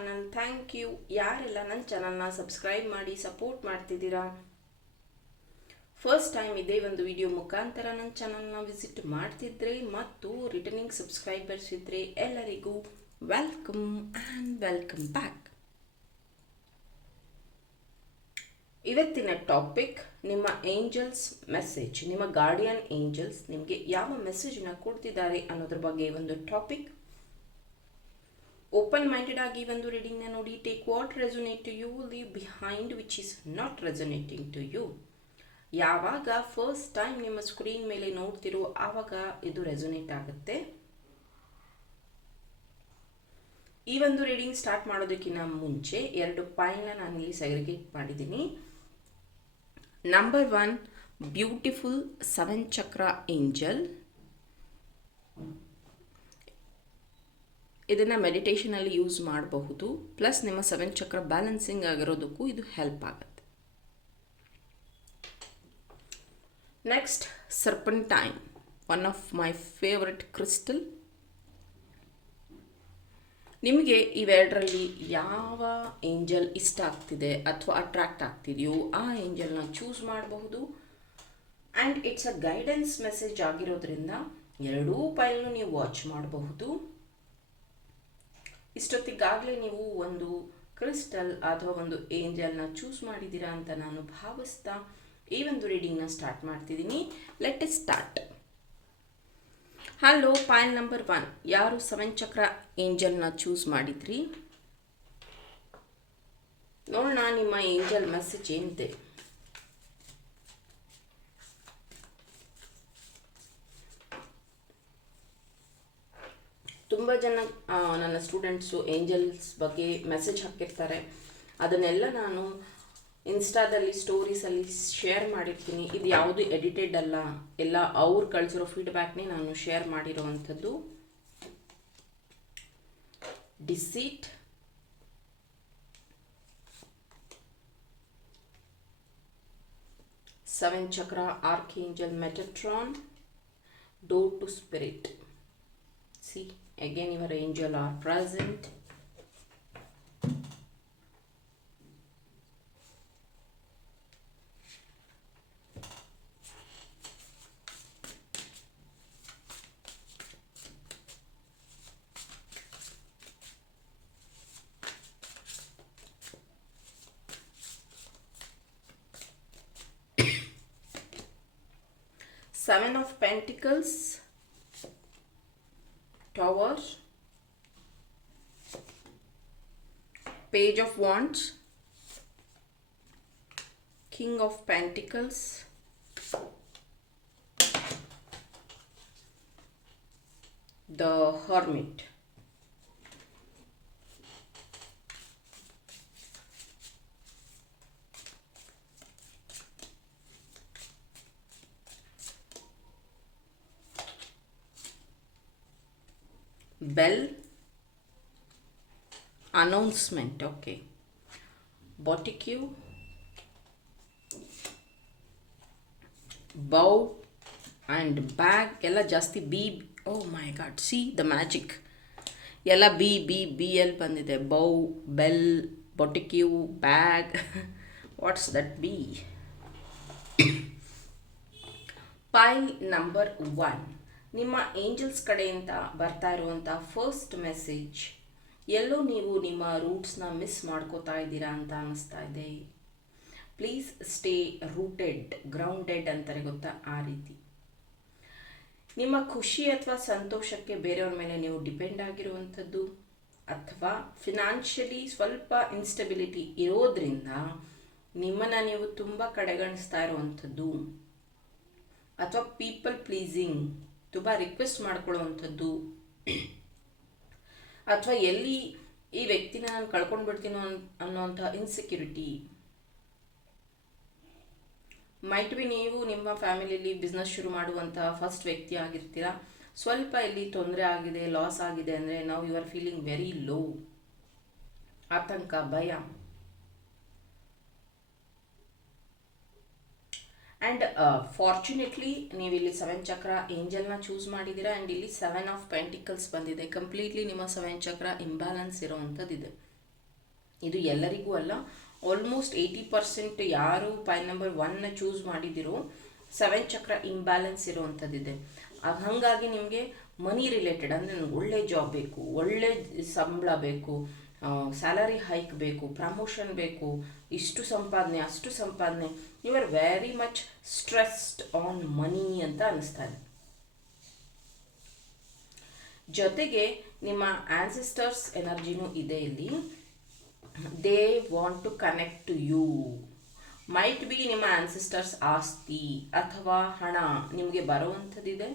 Channel thank you. ಯಾರೆಲ್ಲ ನನ್ನ ಚಾನಲ್ನ ಸಬ್ಸ್ಕ್ರೈಬ್ ಮಾಡಿ ಸಪೋರ್ಟ್ ಮಾಡ್ತಿದ್ದೀರಾ? ಫಸ್ಟ್ ಟೈಮ್ ಇದೇ ಒಂದು ವಿಡಿಯೋ ಮುಖಾಂತರ ನನ್ನ ಚಾನಲ್ನ ವಿಸಿಟ್ ಮಾಡ್ತಿದ್ರೆ ಮತ್ತು ರಿಟರ್ನಿಂಗ್ ಸಬ್ಸ್ಕ್ರೈಬರ್ಸ್ ಇದ್ರೆ ಎಲ್ಲರಿಗೂ ವೆಲ್ಕಮ್ ಆ್ಯಂಡ್ ವೆಲ್ಕಮ್ ಬ್ಯಾಕ್. ಇವತ್ತಿನ ಟಾಪಿಕ್, ನಿಮ್ಮ ಏಂಜಲ್ಸ್ ಮೆಸೇಜ್, ನಿಮ್ಮ ಗಾರ್ಡಿಯನ್ ಏಂಜಲ್ಸ್ ನಿಮಗೆ ಯಾವ ಮೆಸೇಜ್ನ ಕೊಡ್ತಿದ್ದಾರೆ ಅನ್ನೋದ್ರ ಬಗ್ಗೆ ಒಂದು ಟಾಪಿಕ್. ಓಪನ್ ಮೈಂಡೆಡ್ ಆಗಿ ಒಂದು ರೀಡಿಂಗ್ನ ನೋಡಿ take what resonate to you leave behind which is not resonating to you ಯಾವಾಗ ಫಸ್ಟ್ ಟೈಮ್ ನಿಮ್ಮ ಸ್ಕ್ರೀನ್ ಮೇಲೆ ನೋಡ್ತಿರೋ, ಆವಾಗ ಇದು ರೆಸೊನೇಟ್ ಆಗುತ್ತೆ. ಈ ಒಂದು ರೀಡಿಂಗ್ ಸ್ಟಾರ್ಟ್ ಮಾಡೋದಕ್ಕಿಂತ ಮುಂಚೆ ಎರಡು ಪಾಯಿಂಟ್ನ ನಾನಿಲ್ಲಿ ಸೆಗ್ರಿಗೇಟ್ ಮಾಡಿದ್ದೀನಿ. Number one beautiful seven chakra angel ಇದನ್ನು ಮೆಡಿಟೇಷನಲ್ಲಿ ಯೂಸ್ ಮಾಡಬಹುದು. ಪ್ಲಸ್ ನಿಮ್ಮ ಸೆವೆನ್ ಚಕ್ರ ಬ್ಯಾಲೆನ್ಸಿಂಗ್ ಆಗಿರೋದಕ್ಕೂ ಇದು ಹೆಲ್ಪ್ ಆಗುತ್ತೆ. Next serpentine one of my favourite crystal ನಿಮಗೆ ಇವೆರಡರಲ್ಲಿ ಯಾವ ಏಂಜಲ್ ಇಷ್ಟ ಆಗ್ತಿದೆ ಅಥವಾ ಅಟ್ರ್ಯಾಕ್ಟ್ ಆಗ್ತಿದೆಯೋ ಆ ಏಂಜಲ್ನ ಚೂಸ್ ಮಾಡಬಹುದು. And it's a guidance message ಆಗಿರೋದ್ರಿಂದ ಎರಡೂ ಪೈಲನ್ನು ನೀವು ವಾಚ್ ಮಾಡಬಹುದು. ಇಷ್ಟೊತ್ತಿಗಾಗಲೇ ನೀವು ಒಂದು ಕ್ರಿಸ್ಟಲ್ ಅಥವಾ ಒಂದು ಏಂಜಲ್ನ ಚೂಸ್ ಮಾಡಿದ್ದೀರಾ ಅಂತ ನಾನು ಭಾವಿಸ್ತಾ ಈ ಒಂದು ರೀಡಿಂಗ್ನ ಸ್ಟಾರ್ಟ್ ಮಾಡ್ತಿದ್ದೀನಿ. Let us start hello pile number one ಯಾರು ಸೆವೆನ್ ಚಕ್ರ ಏಂಜಲ್ನ ಚೂಸ್ ಮಾಡಿದ್ರಿ? ನೋಡೋಣ, ನಿಮ್ಮ ಏಂಜಲ್ ಮೆಸೇಜ್ ಏನಿದೆ. ತುಂಬ ಜನ ನನ್ನ ಸ್ಟೂಡೆಂಟ್ಸು ಏಂಜಲ್ಸ್ ಬಗ್ಗೆ ಮೆಸೇಜ್ ಹಾಕಿರ್ತಾರೆ. ಅದನ್ನೆಲ್ಲ ನಾನು ಇನ್ಸ್ಟಾದಲ್ಲಿ ಸ್ಟೋರೀಸಲ್ಲಿ ಶೇರ್ ಮಾಡಿರ್ತೀನಿ. ಇದು ಯಾವುದು ಎಡಿಟೆಡ್ ಅಲ್ಲ ಎಲ್ಲ ಅವ್ರು ಕಳಿಸಿರೋ ಫೀಡ್ಬ್ಯಾಕ್ನೇ ನಾನು share ಮಾಡಿರೋವಂಥದ್ದು. Deceit seven chakra archangel Metatron door to spirit See, again your angel are present. Seven of Pentacles. Tower, Page of Wands, King of Pentacles, the Hermit. Bell announcement, okay. Boutique bow and bag ಎಲ್ಲ ಜಾಸ್ತಿ B O my god see the magic ಎಲ್ಲ B B B L ಬಂದಿದೆ. Bow bell boutique bag what's that B pile number one ನಿಮ್ಮ angels ಕಡೆಯಿಂದ ಬರ್ತಾ ಇರುವಂಥ first message ಎಲ್ಲೋ ನೀವು ನಿಮ್ಮ ರೂಟ್ಸ್ನ ಮಿಸ್ ಮಾಡ್ಕೋತಾ ಇದ್ದೀರಾ ಅಂತ ಅನ್ನಿಸ್ತಾ ಇದೆ. ಪ್ಲೀಸ್ ಸ್ಟೇ ರೂಟೆಡ್ ಗ್ರೌಂಡೆಡ್ ಅಂತಾರೆ ಗೊತ್ತಾ ಆ ರೀತಿ. ನಿಮ್ಮ ಖುಷಿ ಅಥವಾ ಸಂತೋಷಕ್ಕೆ ಬೇರೆಯವ್ರ ಮೇಲೆ ನೀವು ಡಿಪೆಂಡ್ ಆಗಿರುವಂಥದ್ದು, ಅಥವಾ ಫಿನಾನ್ಷಿಯಲಿ ಸ್ವಲ್ಪ ಇನ್ಸ್ಟೆಬಿಲಿಟಿ ಇರೋದ್ರಿಂದ ನಿಮ್ಮನ್ನು ನೀವು ತುಂಬ ಕಡೆಗಣಿಸ್ತಾ ಇರುವಂಥದ್ದು, ಅಥವಾ ಪೀಪಲ್ ಪ್ಲೀಸಿಂಗ್ ತುಂಬ ರಿಕ್ವೆಸ್ಟ್ ಮಾಡ್ಕೊಳ್ಳುವಂಥದ್ದು. ಅಥವಾ ಎಲ್ಲಿ ಈ ವ್ಯಕ್ತಿನ ನಾನು ಕಳ್ಕೊಂಡು ಬಿಡ್ತೀನೋ ಅನ್ ಅನ್ನೋಂಥ ಇನ್ಸೆಕ್ಯೂರಿಟಿ ಮೈಟ್ ಬಿ ನೀವು ನಿಮ್ಮ ಫ್ಯಾಮಿಲಿಯಲ್ಲಿ ಬಿಸ್ನೆಸ್ ಶುರು ಮಾಡುವಂತಹ ಫಸ್ಟ್ ವ್ಯಕ್ತಿ ಆಗಿರ್ತೀರಾ. ಸ್ವಲ್ಪ ಇಲ್ಲಿ ತೊಂದರೆ ಆಗಿದೆ ಲಾಸ್ ಆಗಿದೆ ಅಂದರೆ ನಾವು you are feeling very low ಆತಂಕ, ಭಯ. ಆ್ಯಂಡ್ ಫಾರ್ಚುನೇಟ್ಲಿ ನೀವು ಇಲ್ಲಿ ಸೆವೆನ್ ಚಕ್ರ ಏಂಜಲ್ನ ಚೂಸ್ ಮಾಡಿದ್ದೀರಾ ಆ್ಯಂಡ್ ಇಲ್ಲಿ ಸೆವೆನ್ ಆಫ್ ಪೆಂಟಿಕಲ್ಸ್ ಬಂದಿದೆ. ಕಂಪ್ಲೀಟ್ಲಿ ನಿಮ್ಮ ಸೆವೆನ್ ಚಕ್ರ ಇಂಬ್ಯಾಲೆನ್ಸ್ ಇರೋವಂಥದ್ದಿದೆ. ಇದು ಎಲ್ಲರಿಗೂ ಅಲ್ಲ ಆಲ್ಮೋಸ್ಟ್ ಏಯ್ಟಿ ಪರ್ಸೆಂಟ್ ಯಾರು ಪೈಲ್ ನಂಬರ್ ಒನ್ನ ಚೂಸ್ ಮಾಡಿದಿರೋ ಸೆವೆನ್ ಚಕ್ರ ಇಂಬ್ಯಾಲೆನ್ಸ್ ಇರೋವಂಥದ್ದಿದೆ. ಹಾಗಾಗಿ ನಿಮಗೆ ಮನಿ ರಿಲೇಟೆಡ್ ಅಂದರೆ ನನಗೆ ಒಳ್ಳೆ ಜಾಬ್ ಬೇಕು, ಒಳ್ಳೆ ಸಂಬಳ ಬೇಕು ಸ್ಯಾಲರಿ ಹೈಕ್ ಬೇಕು ಪ್ರಮೋಷನ್ ಬೇಕು, ಇಷ್ಟು ಸಂಪಾದನೆ, ಅಷ್ಟು ಸಂಪಾದನೆ you are very much stressed on money ಅಂತ ಅನಿಸ್ತಾ ಇದೆ. ಜೊತೆಗೆ ನಿಮ್ಮ ಆನ್ಸಿಸ್ಟರ್ಸ್ ಎನರ್ಜಿನೂ ಇದೆ ಇಲ್ಲಿ. They want to connect to you might be ನಿಮ್ಮ ಆನ್ಸಿಸ್ಟರ್ಸ್ ಆಸ್ತಿ ಅಥವಾ ಹಣ ನಿಮಗೆ ಬರುವಂಥದ್ದಿದೆ.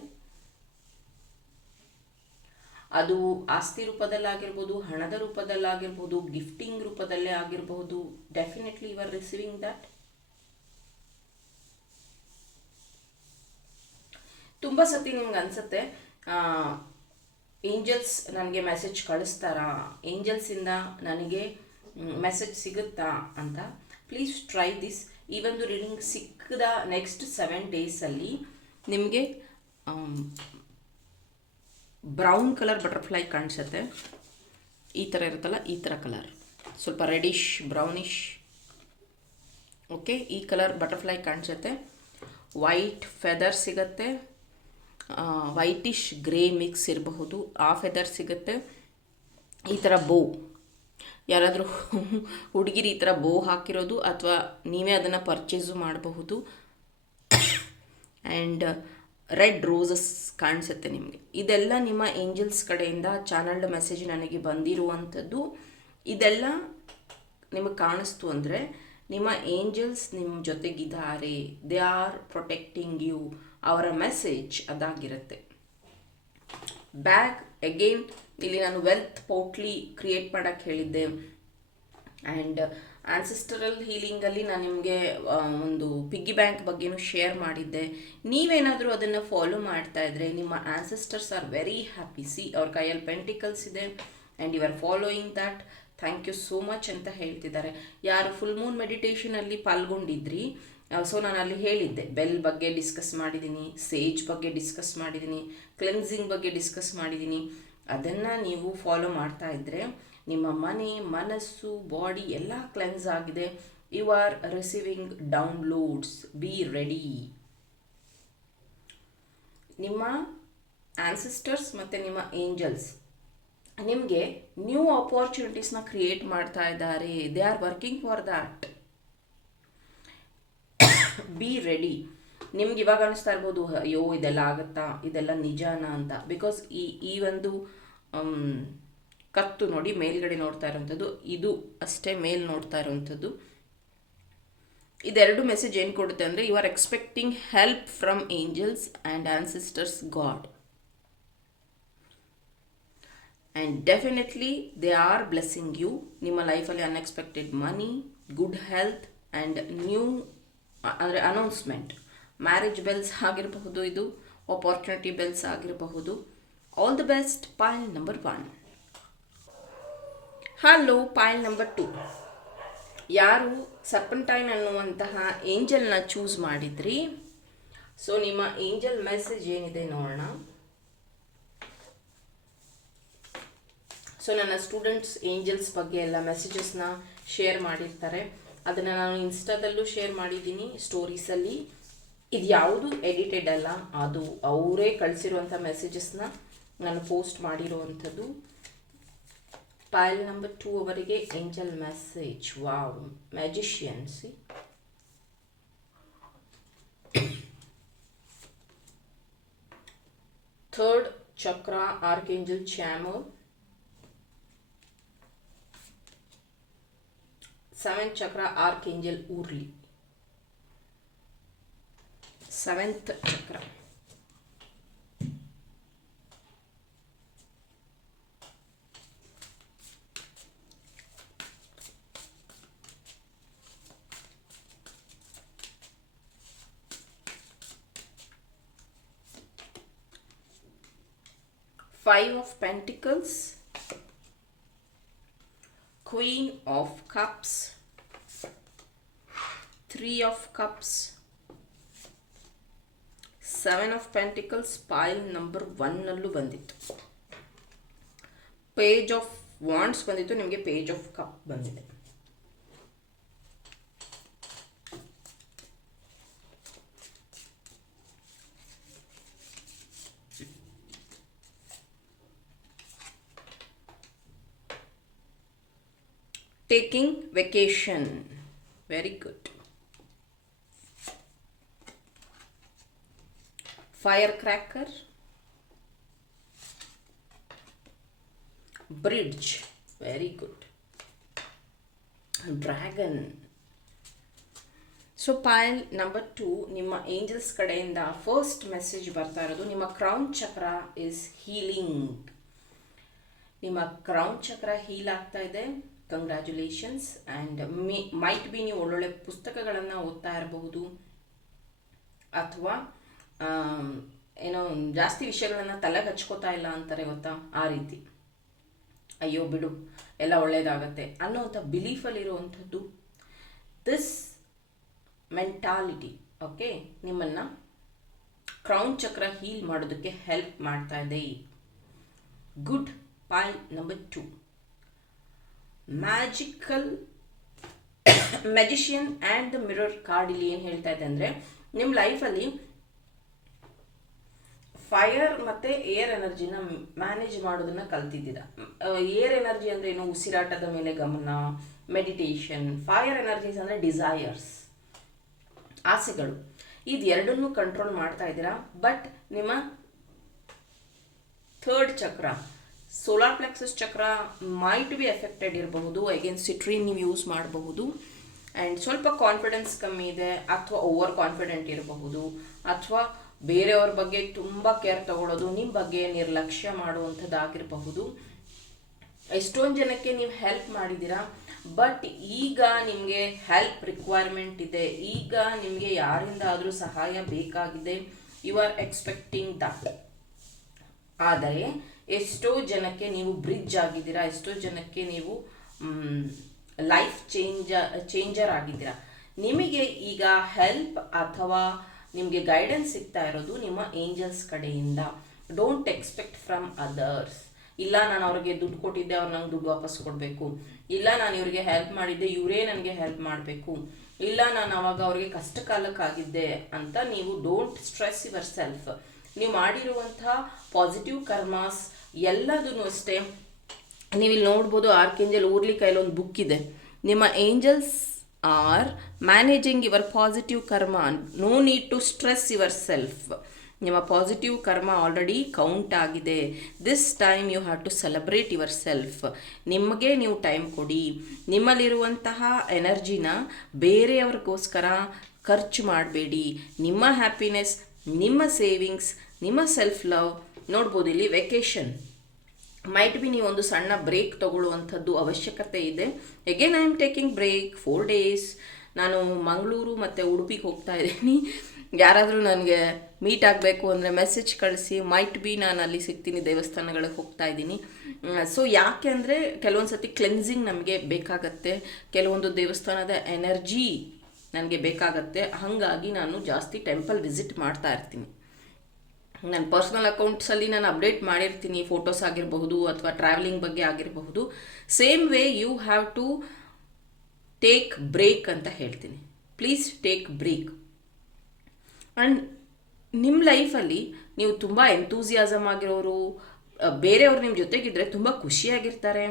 ಅದು ಆಸ್ತಿ ರೂಪದಲ್ಲಾಗಿರ್ಬೋದು, ಹಣದ ರೂಪದಲ್ಲಾಗಿರ್ಬೋದು ಗಿಫ್ಟಿಂಗ್ ರೂಪದಲ್ಲೇ ಆಗಿರಬಹುದು. Definitely you are receiving that ತುಂಬ ಸತಿ ನಿಮ್ಗೆ ಅನಿಸುತ್ತೆ ಏಂಜಲ್ಸ್ ನನಗೆ ಮೆಸೇಜ್ ಕಳಿಸ್ತಾರಾ? ಏಂಜಲ್ಸಿಂದ ನನಗೆ ಮೆಸೇಜ್ ಸಿಗುತ್ತಾ ಅಂತ. ಪ್ಲೀಸ್ ಟ್ರೈ ದಿಸ್ ಈ ಒಂದು ರೀಡಿಂಗ್ ಸಿಕ್ಕದ ನೆಕ್ಸ್ಟ್ ಸೆವೆನ್ ಡೇಸಲ್ಲಿ ನಿಮಗೆ ಬ್ರೌನ್ ಕಲರ್ ಬಟರ್ಫ್ಲೈ ಕಾಣಿಸುತ್ತೆ. ಈ ಥರ ಇರುತ್ತಲ್ಲ, ಈ ಥರ ಕಲರ್. ಸ್ವಲ್ಪ ರೆಡಿಶ್, ಬ್ರೌನಿಶ್. ಓಕೆ, ಈ ಕಲರ್ ಬಟರ್ಫ್ಲೈ ಕಾಣಿಸುತ್ತೆ. ವೈಟ್ ಫೆದರ್ ಸಿಗುತ್ತೆ. ವೈಟಿಶ್ ಗ್ರೇ ಮಿಕ್ಸ್ ಇರಬಹುದು. ಆ ಫೆದರ್ ಸಿಗುತ್ತೆ. ಈ ಥರ ಬೋ. ಯಾರಾದರೂ ಹುಡುಗಿರು ಈ ಥರ ಬೋ ಹಾಕಿರೋದು ಅಥವಾ ನೀವೇ ಅದನ್ನು ಪರ್ಚೇಸು ಮಾಡಬಹುದು. ಆ್ಯಂಡ್ ರೆಡ್ ರೋಸಸ್ ಕಾಣಿಸುತ್ತೆ ನಿಮಗೆ. ಇದೆಲ್ಲ ನಿಮ್ಮ ಏಂಜಲ್ಸ್ ಕಡೆಯಿಂದ ಚಾನಲ್ಡ್ ಮೆಸೇಜ್ ನನಗೆ ಬಂದಿರುವಂಥದ್ದು. ಇದೆಲ್ಲ ನಿಮಗೆ ಕಾಣಿಸ್ತು ಅಂದರೆ ನಿಮ್ಮ ಏಂಜಲ್ಸ್ ನಿಮ್ಮ ಜೊತೆಗಿದ್ದಾರೆ. They are protecting you. ಅವರ ಮೆಸೇಜ್ ಅದಾಗಿರುತ್ತೆ. ಬ್ಯಾಗ್ ಅಗೇನ್, ಇಲ್ಲಿ ನಾನು ವೆಲ್ತ್ ಪೋಟ್ಲಿ ಕ್ರಿಯೇಟ್ ಮಾಡೋಕ್ಕೆ ಹೇಳಿದ್ದೆ. ಆ್ಯಂಡ್ ಆನ್ಸಿಸ್ಟರಲ್ ಹೀಲಿಂಗಲ್ಲಿ ನಾನು ನಿಮಗೆ ಒಂದು ಪಿಗ್ಗಿ ಬ್ಯಾಂಕ್ ಬಗ್ಗೆನೂ ಶೇರ್ ಮಾಡಿದ್ದೆ. ನೀವೇನಾದರೂ ಅದನ್ನು ಫಾಲೋ ಮಾಡ್ತಾ ಇದ್ದರೆ ನಿಮ್ಮ ancestors are very happy see ಅವ್ರ ಕೈಯಲ್ಲಿ ಪೆಂಟಿಕಲ್ಸ್ ಇದೆ and you are following that thank you so much ಅಂತ ಹೇಳ್ತಿದ್ದಾರೆ. ಯಾರು ಫುಲ್ ಮೂನ್ ಮೆಡಿಟೇಷನಲ್ಲಿ ಪಾಲ್ಗೊಂಡಿದ್ರಿ ಸೊ ನಾನು ಅಲ್ಲಿ ಹೇಳಿದ್ದೆ. ಬೆಲ್ ಬಗ್ಗೆ ಡಿಸ್ಕಸ್ ಮಾಡಿದ್ದೀನಿ ಸೇಜ್ ಬಗ್ಗೆ ಡಿಸ್ಕಸ್ ಮಾಡಿದ್ದೀನಿ ಕ್ಲೆನ್ಸಿಂಗ್ ಬಗ್ಗೆ ಡಿಸ್ಕಸ್ ಮಾಡಿದ್ದೀನಿ ಅದನ್ನು ನೀವು ಫಾಲೋ ಮಾಡ್ತಾ ಇದ್ದರೆ ನಿಮ್ಮ ಮನೆ, ಮನಸ್ಸು ಬಾಡಿ ಎಲ್ಲ ಕ್ಲೆನ್ಸ್ ಆಗಿದೆ. You are receiving downloads be ready ನಿಮ್ಮ ಆನ್ಸಿಸ್ಟರ್ಸ್ ಮತ್ತು ನಿಮ್ಮ ಏಂಜಲ್ಸ್ ನಿಮಗೆ ನ್ಯೂ ಆಪರ್ಚುನಿಟೀಸ್ನ ಕ್ರಿಯೇಟ್ ಮಾಡ್ತಾ ಇದ್ದಾರೆ. They are working for that be ready ನಿಮ್ಗೆ ಇವಾಗ ಅನಿಸ್ತಾ ಇರ್ಬೋದು, ಅಯ್ಯೋ, ಇದೆಲ್ಲ ಆಗುತ್ತಾ? ಇದೆಲ್ಲ ನಿಜಾನ ಅಂತ? ಬಿಕಾಸ್ ಈ ಈ ಒಂದು ಕತ್ತು ನೋಡಿ ಮೇಲ್ಗಡೆ ನೋಡ್ತಾ ಇರುವಂಥದ್ದು, ಇದು ಅಷ್ಟೇ ಮೇಲ್ ನೋಡ್ತಾ ಇರುವಂಥದ್ದು. ಇದೆರಡು ಮೆಸೇಜ್ ಏನು ಕೊಡುತ್ತೆ ಅಂದರೆ you are expecting help from angels and ancestors god and definitely they are blessing you ನಿಮ್ಮ ಲೈಫಲ್ಲಿ unexpected money good health and new ಅಂದರೆ ಅನೌನ್ಸ್ಮೆಂಟ್ ಮ್ಯಾರೇಜ್ ಬೆಲ್ಸ್ ಆಗಿರಬಹುದು ಇದು ಆಪರ್ಚುನಿಟಿ ಬೆಲ್ಸ್ ಆಗಿರಬಹುದು. All the best point number one hello, pile number two ಯಾರು serpentine ಅನ್ನುವಂತಹ ಏಂಜಲ್ನ choose ಮಾಡಿದ್ರಿ? ಸೊ ನಿಮ್ಮ ಏಂಜಲ್ ಮೆಸೇಜ್ ಏನಿದೆ ನೋಡೋಣ. ಸೊ ನನ್ನ ಸ್ಟೂಡೆಂಟ್ಸ್ ಏಂಜಲ್ಸ್ ಬಗ್ಗೆ ಎಲ್ಲ ಮೆಸೇಜಸ್ನ ಶೇರ್ ಮಾಡಿರ್ತಾರೆ. ಅದನ್ನು ನಾನು ಇನ್ಸ್ಟಾದಲ್ಲೂ ಶೇರ್ ಮಾಡಿದ್ದೀನಿ ಸ್ಟೋರೀಸಲ್ಲಿ ಇದು ಯಾವುದು ಎಡಿಟೆಡ್ ಅಲ್ಲ, ಅದು ಅವರೇ ಕಳಿಸಿರುವಂಥ ಮೆಸೇಜಸ್ನ ನಾನು ಪೋಸ್ಟ್ ಮಾಡಿರುವಂಥದ್ದು. ಪೈಲ್ ನಂಬರ್ ಟೂ ಅವರಿಗೆ angel message wow ಮ್ಯಾಜಿಷಿಯನ್ಸಿ third chakra archangel Chamuel seventh chakra archangel urli. Seventh chakra. Five of pentacles. Queen of cups. Three of cups. Seven of pentacles pile number ಒನ್ನಲ್ಲೂ ಬಂದಿತ್ತು. Page of wands ಬಂದಿತ್ತು. ನಿಮಗೆ page of cup ಬಂದಿದೆ. Taking vacation. Very good. Firecracker. Bridge. Very good. Dragon so pile number two ನಿಮ್ಮ angels ಕಡೆಯಿಂದ first message ಬರ್ತಾ ಇರೋದು. ನಿಮ್ಮ crown chakra is healing ನಿಮ್ಮ ಕ್ರೌನ್ ಚಕ್ರ ಹೀಲ್ ಆಗ್ತಾ ಇದೆ. Congratulations and may might be ನೀವು ಒಳ್ಳೊಳ್ಳೆ ಪುಸ್ತಕಗಳನ್ನು ಓದ್ತಾ ಇರಬಹುದು ಅಥವಾ ಏನೋ ಜಾಸ್ತಿ ವಿಷಯಗಳನ್ನು ತಲೆಗೆ ಹಚ್ಕೋತಾ ಇಲ್ಲ ಅಂತಾರೆ ಗೊತ್ತಾ ಆ ರೀತಿ. ಅಯ್ಯೋ ಬಿಡು, ಎಲ್ಲ ಒಳ್ಳೆಯದಾಗತ್ತೆ ಅನ್ನೋವಂಥ ಬಿಲೀಫಲ್ಲಿರುವಂಥದ್ದು ದಿಸ್ ಮೆಂಟಾಲಿಟಿ ಓಕೆ ನಿಮ್ಮನ್ನು ಕ್ರೌನ್ ಚಕ್ರ ಹೀಲ್ ಮಾಡೋದಕ್ಕೆ ಹೆಲ್ಪ್ ಮಾಡ್ತಾ ಇದೆ. Good point number two magical magician and the mirror card ಇಲ್ಲಿ ಏನು ಹೇಳ್ತಾ ಇದೆ ಅಂದರೆ ನಿಮ್ಮ ಲೈಫಲ್ಲಿ ಫೈರ್ ಮತ್ತು ಏರ್ ಎನರ್ಜಿನ ಮ್ಯಾನೇಜ್ ಮಾಡೋದನ್ನು ಕಲ್ತಿದ್ದೀರ? ಏರ್ ಎನರ್ಜಿ ಅಂದರೆ ಏನು? ಉಸಿರಾಟದ ಮೇಲೆ ಗಮನ ಮೆಡಿಟೇಷನ್ ಫೈರ್ ಎನರ್ಜೀಸ್ ಅಂದರೆ ಡಿಸೈರ್ಸ್ ಆಸೆಗಳು. ಇದೆರಡನ್ನೂ ಕಂಟ್ರೋಲ್ ಮಾಡ್ತಾ ಇದ್ದೀರಾ? ಬಟ್ ನಿಮ್ಮ third chakra solar plexus chakra might be affected ಇರಬಹುದು. ಅಗೇನ್ ಸಿಟ್ರಿನ್ ನೀವು ಯೂಸ್ ಮಾಡಬಹುದು. ಆ್ಯಂಡ್ ಸ್ವಲ್ಪ ಕಾನ್ಫಿಡೆನ್ಸ್ ಕಮ್ಮಿ ಇದೆ ಅಥವಾ ಓವರ್ ಕಾನ್ಫಿಡೆಂಟ್ ಇರಬಹುದು. ಅಥವಾ ಬೇರೆಯವ್ರ ಬಗ್ಗೆ ತುಂಬ ಕೇರ್ ತಗೊಳ್ಳೋದು ನಿಮ್ಮ ಬಗ್ಗೆ ನಿರ್ಲಕ್ಷ್ಯ ಮಾಡುವಂಥದ್ದಾಗಿರಬಹುದು. ಎಷ್ಟೊಂದು ಜನಕ್ಕೆ ನೀವು ಹೆಲ್ಪ್ ಮಾಡಿದ್ದೀರಾ? ಬಟ್ ಈಗ ನಿಮಗೆ ಹೆಲ್ಪ್ ರಿಕ್ವೈರ್ಮೆಂಟ್ ಇದೆ. ಈಗ ನಿಮಗೆ ಯಾರಿಂದ ಆದರೂ ಸಹಾಯ ಬೇಕಾಗಿದೆ. ಯು ಆರ್ ಎಕ್ಸ್ಪೆಕ್ಟಿಂಗ್ ದಟ್ ಆದರೆ ಎಷ್ಟೋ ಜನಕ್ಕೆ ನೀವು ಬ್ರಿಡ್ಜ್ ಆಗಿದ್ದೀರಾ, ಎಷ್ಟೋ ಜನಕ್ಕೆ ನೀವು ಲೈಫ್ ಚೇಂಜ ಚೇಂಜರ್ ಆಗಿದ್ದೀರಾ. ನಿಮಗೆ ಈಗ ಹೆಲ್ಪ್ ಅಥವಾ ನಿಮಗೆ ಗೈಡೆನ್ಸ್ ಸಿಗ್ತಾ ಇರೋದು ನಿಮ್ಮ ಏಂಜಲ್ಸ್ ಕಡೆಯಿಂದ. ಡೋಂಟ್ ಎಕ್ಸ್ಪೆಕ್ಟ್ ಫ್ರಮ್ ಅದರ್ಸ್ ಇಲ್ಲ, ನಾನು ಅವ್ರಿಗೆ ದುಡ್ಡು ಕೊಟ್ಟಿದ್ದೆ, ಅವ್ರು ನಂಗೆ ದುಡ್ಡು ವಾಪಸ್ ಕೊಡಬೇಕು. ಇಲ್ಲ, ನಾನು ಇವರಿಗೆ ಹೆಲ್ಪ್ ಮಾಡಿದ್ದೆ, ಇವರೇ ನನಗೆ ಹೆಲ್ಪ್ ಮಾಡಬೇಕು. ಇಲ್ಲ, ನಾನು ಅವಾಗ ಅವ್ರಿಗೆ ಕಷ್ಟ ಕಾಲಕ್ಕಾಗಿದ್ದೆ ಅಂತ ನೀವು ಡೋಂಟ್ ಸ್ಟ್ರೆಸ್ ಯುವರ್ ಸೆಲ್ಫ್ ನೀವು ಮಾಡಿರುವಂಥ ಪಾಸಿಟಿವ್ ಕರ್ಮಾಸ್ ಎಲ್ಲದೂ ಅಷ್ಟೇ ನೀವಿಲ್ಲಿ ನೋಡ್ಬೋದು ಆರ್ಕೆಂಜಲ್ ಊರ್ಲಿ ಕೈಲಿ ಒಂದು ಬುಕ್ ಇದೆ. ನಿಮ್ಮ angels are managing your positive karma no need to stress yourself ನಿಮ್ಮ ಪಾಸಿಟಿವ್ ಕರ್ಮ ಆಲ್ರೆಡಿ ಕೌಂಟ್ ಆಗಿದೆ. This time you have to celebrate yourself ನಿಮಗೆ ನೀವು ಟೈಮ್ ಕೊಡಿ. ನಿಮ್ಮಲ್ಲಿರುವಂತಹ ಎನರ್ಜಿನ ಬೇರೆಯವ್ರಿಗೋಸ್ಕರ ಖರ್ಚು ಮಾಡಬೇಡಿ. ನಿಮ್ಮ ಹ್ಯಾಪಿನೆಸ್ ನಿಮ್ಮ ಸೇವಿಂಗ್ಸ್ ನಿಮ್ಮ ಸೆಲ್ಫ್ ಲವ್ ನೋಡ್ಬೋದು ಇಲ್ಲಿ ವೆಕೇಶನ್ ಮೈಟ್ ಬಿ ನೀವು ಒಂದು ಸಣ್ಣ ಬ್ರೇಕ್ ತಗೊಳ್ಳುವಂಥದ್ದು ಅವಶ್ಯಕತೆ ಇದೆ. Again I am taking break four days ನಾನು ಮಂಗಳೂರು ಮತ್ತು ಉಡುಪಿಗೆ ಹೋಗ್ತಾ ಇದ್ದೀನಿ. ಯಾರಾದರೂ ನನಗೆ ಮೀಟ್ ಆಗಬೇಕು ಅಂದರೆ ಮೆಸೇಜ್ ಕಳಿಸಿ. ಮೈಟ್ ಬಿ ನಾನು ಅಲ್ಲಿ ಸಿಗ್ತೀನಿ ದೇವಸ್ಥಾನಗಳಿಗೆ ಹೋಗ್ತಾ ಇದ್ದೀನಿ. ಸೊ ಯಾಕೆ ಅಂದರೆ ಕೆಲವೊಂದು ಸತಿ ಕ್ಲೆನ್ಸಿಂಗ್ ನಮಗೆ ಬೇಕಾಗತ್ತೆ. ಕೆಲವೊಂದು ದೇವಸ್ಥಾನದ ಎನರ್ಜಿ ನನಗೆ ಬೇಕಾಗತ್ತೆ. ಹಾಗಾಗಿ ನಾನು ಜಾಸ್ತಿ ಟೆಂಪಲ್ ವಿಸಿಟ್ ಮಾಡ್ತಾ ಇರ್ತೀನಿ. ನನ್ನ ಪರ್ಸ್ನಲ್ ಅಕೌಂಟ್ಸಲ್ಲಿ ನಾನು ಅಪ್ಡೇಟ್ ಮಾಡಿರ್ತೀನಿ, ಫೋಟೋಸ್ ಆಗಿರಬಹುದು ಅಥವಾ ಟ್ರಾವೆಲಿಂಗ್ ಬಗ್ಗೆ ಆಗಿರಬಹುದು. Same way you have to take break ಅಂತ ಹೇಳ್ತೀನಿ. ಪ್ಲೀಸ್ ಟೇಕ್ ಬ್ರೇಕ್ ಆ್ಯಂಡ್ ನಿಮ್ಮ ಲೈಫಲ್ಲಿ ನೀವು ತುಂಬ ಎಂತೂಸಿಯಾಸಮ್ ಆಗಿರೋರು ಬೇರೆಯವರು ನಿಮ್ಮ ಜೊತೆಗಿದ್ರೆ ತುಂಬ ಖುಷಿಯಾಗಿರ್ತಾರೆ.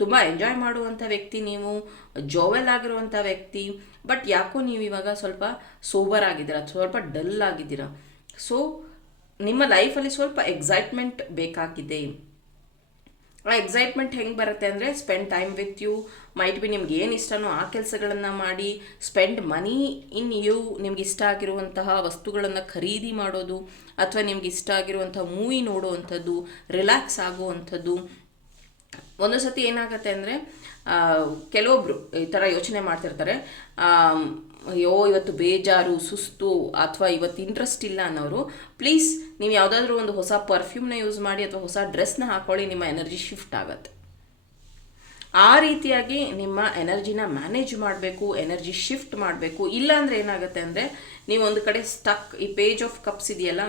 ತುಂಬ ಎಂಜಾಯ್ ಮಾಡುವಂಥ ವ್ಯಕ್ತಿ ನೀವು ಜೋವೆಲ್ ಆಗಿರುವಂಥ ವ್ಯಕ್ತಿ. ಬಟ್ ಯಾಕೋ ನೀವು ಇವಾಗ ಸ್ವಲ್ಪ ಸೋಬರ್ ಆಗಿದ್ದೀರಾ, ಸ್ವಲ್ಪ ಡಲ್ ಆಗಿದ್ದೀರಾ. ಸೊ ನಿಮ್ಮ ಲೈಫಲ್ಲಿ ಸ್ವಲ್ಪ ಎಕ್ಸೈಟ್ಮೆಂಟ್ ಬೇಕಾಗಿದೆ. ಆ ಎಕ್ಸೈಟ್ಮೆಂಟ್ ಹೆಂಗೆ ಬರುತ್ತೆ ಅಂದರೆ spend time with you might be ನಿಮ್ಗೆ ಏನು ಇಷ್ಟನೋ ಆ ಕೆಲಸಗಳನ್ನು ಮಾಡಿ ಸ್ಪೆಂಡ್ ಮನಿ ಇನ್ ಯು ನಿಮ್ಗೆ ಇಷ್ಟ ಆಗಿರುವಂತಹ ವಸ್ತುಗಳನ್ನು ಖರೀದಿ ಮಾಡೋದು, ಅಥವಾ ನಿಮ್ಗೆ ಇಷ್ಟ ಆಗಿರುವಂಥ ಮೂವಿ ನೋಡುವಂಥದ್ದು ರಿಲ್ಯಾಕ್ಸ್ ಆಗುವಂಥದ್ದು. ಒಂದು ಸತಿ ಏನಾಗುತ್ತೆ ಅಂದರೆ ಕೆಲವೊಬ್ಬರು ಈ ಥರ ಯೋಚನೆ ಮಾಡ್ತಿರ್ತಾರೆ. ಅಯ್ಯೋ, ಇವತ್ತು ಬೇಜಾರು, ಸುಸ್ತು ಅಥವಾ ಇವತ್ತು ಇಂಟ್ರೆಸ್ಟ್ ಇಲ್ಲ ಅನ್ನೋರು ಪ್ಲೀಸ್ ನೀವು ಯಾವುದಾದ್ರೂ ಒಂದು ಹೊಸ ಪರ್ಫ್ಯೂಮ್ನ ಯೂಸ್ ಮಾಡಿ ಅಥವಾ ಹೊಸ ಡ್ರೆಸ್ನ ಹಾಕೊಳ್ಳಿ, ನಿಮ್ಮ ಎನರ್ಜಿ ಶಿಫ್ಟ್ ಆಗುತ್ತೆ. ಆ ರೀತಿಯಾಗಿ ನಿಮ್ಮ ಎನರ್ಜಿನ ಮ್ಯಾನೇಜ್ ಮಾಡಬೇಕು ಎನರ್ಜಿ ಶಿಫ್ಟ್ ಮಾಡಬೇಕು. ಇಲ್ಲಾಂದರೆ ಏನಾಗುತ್ತೆ ಅಂದರೆ, ನೀವು ಒಂದು ಕಡೆ ಸ್ಟಕ್ ಈ ಪೇಜ್ ಆಫ್ ಕಪ್ಸ್ ಇದೆಯಲ್ಲ,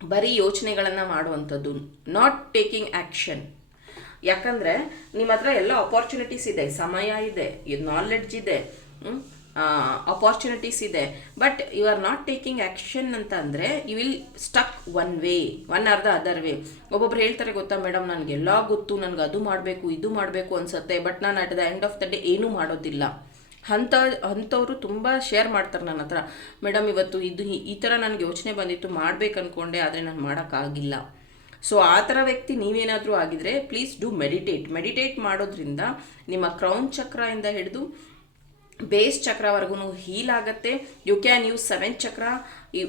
ಬರೀ ಯೋಚನೆಗಳನ್ನು ಮಾಡುವಂಥದ್ದು ನಾಟ್ ಟೇಕಿಂಗ್ ಆ್ಯಕ್ಷನ್ ಯಾಕಂದರೆ ನಿಮ್ಮ ಹತ್ರ ಎಲ್ಲ ಅಪಾರ್ಚುನಿಟೀಸ್ ಇದೆ, ಸಮಯ ಇದೆ ನಾಲೆಡ್ಜ್ ಇದೆ ಅಪಾರ್ಚುನಿಟೀಸ್ ಇದೆ. But you are not taking action ಅಂತ ಅಂದರೆ you will stuck one way one or the other way ಒಬ್ಬೊಬ್ರು ಹೇಳ್ತಾರೆ, ಗೊತ್ತಾ ಮೇಡಮ್ ನನಗೆಲ್ಲ ಗೊತ್ತು, ನನಗೆ ಅದು ಮಾಡಬೇಕು, ಇದು ಮಾಡಬೇಕು ಅನ್ಸುತ್ತೆ ಬಟ್ ನಾನು at the end of the day ಏನೂ ಮಾಡೋದಿಲ್ಲ. ಅಂಥ ಅಂಥವ್ರು ತುಂಬ ಶೇರ್ ಮಾಡ್ತಾರೆ ನನ್ನ ಹತ್ರ. ಮೇಡಮ್ ಇವತ್ತು ಇದು ಈ- ಈ ಥರ ನನಗೆ ಯೋಚನೆ ಬಂದಿತ್ತು, ಮಾಡ್ಬೇಕು ಅಂದ್ಕೊಂಡೆ ಆದರೆ ನಾನು ಮಾಡೋಕ್ಕಾಗಿಲ್ಲ ಸೊ ಆ ಥರ ವ್ಯಕ್ತಿ ನೀವೇನಾದರೂ ಆಗಿದ್ರೆ ಪ್ಲೀಸ್ ಡೂ ಮೆಡಿಟೇಟ್ ಮೆಡಿಟೇಟ್ ಮಾಡೋದ್ರಿಂದ ನಿಮ್ಮ ಕ್ರೌನ್ ಚಕ್ರದಿಂದ ಹಿಡಿದು ಬೇಸ್ ಚಕ್ರವರೆಗೂ ಹೀಲ್ ಆಗುತ್ತೆ. You can use seven chakra, ಈ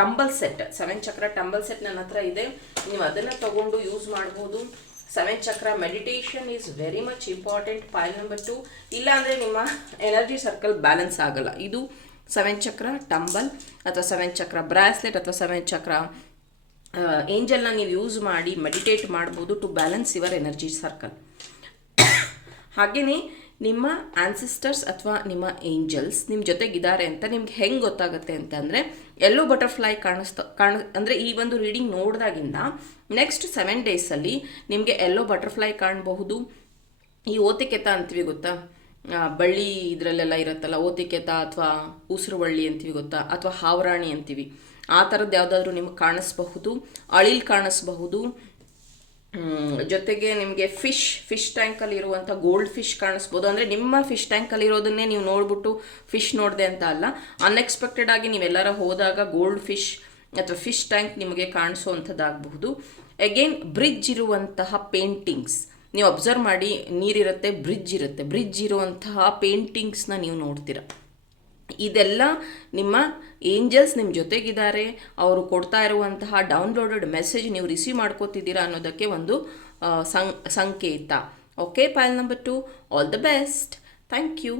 tumble set. Seven chakra tumble set ನನ್ನ ಹತ್ರ ಇದೆ. ನೀವು ಅದನ್ನು ತಗೊಂಡು ಯೂಸ್ ಮಾಡ್ಬೋದು. Seven chakra meditation is very much important. Pile number two. ಇಲ್ಲಾಂದರೆ ನಿಮ್ಮ ಎನರ್ಜಿ ಸರ್ಕಲ್ ಬ್ಯಾಲೆನ್ಸ್ ಆಗಲ್ಲ. ಇದು ಸೆವೆನ್ ಚಕ್ರ ಟಂಬಲ್ ಅಥವಾ ಸೆವೆನ್ ಚಕ್ರ ಬ್ರಾಸ್ಲೆಟ್ ಅಥವಾ ಸೆವೆನ್ ಚಕ್ರ ಏಂಜಲ್ನ ನೀವು ಯೂಸ್ ಮಾಡಿ ಮೆಡಿಟೇಟ್ ಮಾಡ್ಬೋದು to balance your energy circle. ಹಾಗೆಯೇ ನಿಮ್ಮ ಆನ್ಸಿಸ್ಟರ್ಸ್ ಅಥವಾ ನಿಮ್ಮ ಏಂಜಲ್ಸ್ ನಿಮ್ಮ ಜೊತೆಗಿದ್ದಾರೆ ಅಂತ ನಿಮ್ಗೆ ಹೆಂಗೆ ಗೊತ್ತಾಗುತ್ತೆ ಅಂತಂದರೆ ಎಲ್ಲೋ ಬಟರ್ಫ್ಲೈ ಕಾಣಿಸ್ತಾ, ಕಾಣ, ಅಂದರೆ ಈ ಒಂದು ರೀಡಿಂಗ್ ನೋಡಿದಾಗಿಂದ ನೆಕ್ಸ್ಟ್ ಸೆವೆನ್ ಡೇಸಲ್ಲಿ ನಿಮಗೆ ಎಲ್ಲೋ ಬಟರ್ಫ್ಲೈ ಕಾಣಬಹುದು. ಈ ಓತಿಕೆತ ಅಂತೀವಿ ಗೊತ್ತಾ? ಬಳ್ಳಿ ಇದರಲ್ಲೆಲ್ಲ ಇರುತ್ತಲ್ಲ, ಓತಿಕೆತ ಅಥವಾ ಉಸಿರು ಬಳ್ಳಿ ಅಂತೀವಿ ಗೊತ್ತಾ? ಅಥವಾ ಹಾವರಾಣಿ ಅಂತೀವಿ. ಆ ಥರದ್ದು ಯಾವುದಾದ್ರೂ ನಿಮಗೆ ಕಾಣಿಸ್ಬಹುದು, ಅಳಿಲ್ ಕಾಣಿಸ್ಬಹುದು ಜೊತೆಗೆ ನಿಮಗೆ ಫಿಶ್ ಫಿಶ್ ಟ್ಯಾಂಕಲ್ಲಿ ಇರುವಂಥ ಗೋಲ್ಡ್ ಫಿಶ್ ಕಾಣಿಸ್ಬೋದು. ಅಂದರೆ ನಿಮ್ಮ ಫಿಶ್ ಟ್ಯಾಂಕಲ್ಲಿ ಇರೋದನ್ನೇ ನೀವು ನೋಡ್ಬಿಟ್ಟು ಫಿಶ್ ನೋಡಿದೆ ಅಂತ ಅಲ್ಲ. ಅನ್ಎಕ್ಸ್ಪೆಕ್ಟೆಡ್ ಆಗಿ ನೀವೆಲ್ಲರ ಹೋದಾಗ ಗೋಲ್ಡ್ ಫಿಶ್ ಅಥವಾ ಫಿಶ್ ಟ್ಯಾಂಕ್ ನಿಮಗೆ ಕಾಣಿಸುವಂಥದ್ದಾಗಬಹುದು ಅಗೇನ್ ಬ್ರಿಡ್ಜ್ ಇರುವಂತಹ ಪೇಂಟಿಂಗ್ಸ್ ನೀವು ಅಬ್ಸರ್ವ್ ಮಾಡಿ, ನೀರಿರುತ್ತೆ ಬ್ರಿಡ್ಜ್ ಇರುತ್ತೆ. ಬ್ರಿಡ್ಜ್ ಇರುವಂತಹ ಪೇಂಟಿಂಗ್ಸ್ನ ನೀವು ನೋಡ್ತೀರ. ಇದೆಲ್ಲ ನಿಮ್ಮ ಏಂಜಲ್ಸ್ ನಿಮ್ಮ ಜೊತೆಗಿದ್ದಾರೆ. ಅವರು ಕೊಡ್ತಾ ಇರುವಂತಹ ಡೌನ್ಲೋಡೆಡ್ ಮೆಸೇಜ್ ನೀವು ರಿಸೀವ್ ಮಾಡ್ಕೋತಿದ್ದೀರಾ ಅನ್ನೋದಕ್ಕೆ ಒಂದು ಸಂಕೇತ. Okay pile number two all the best thank you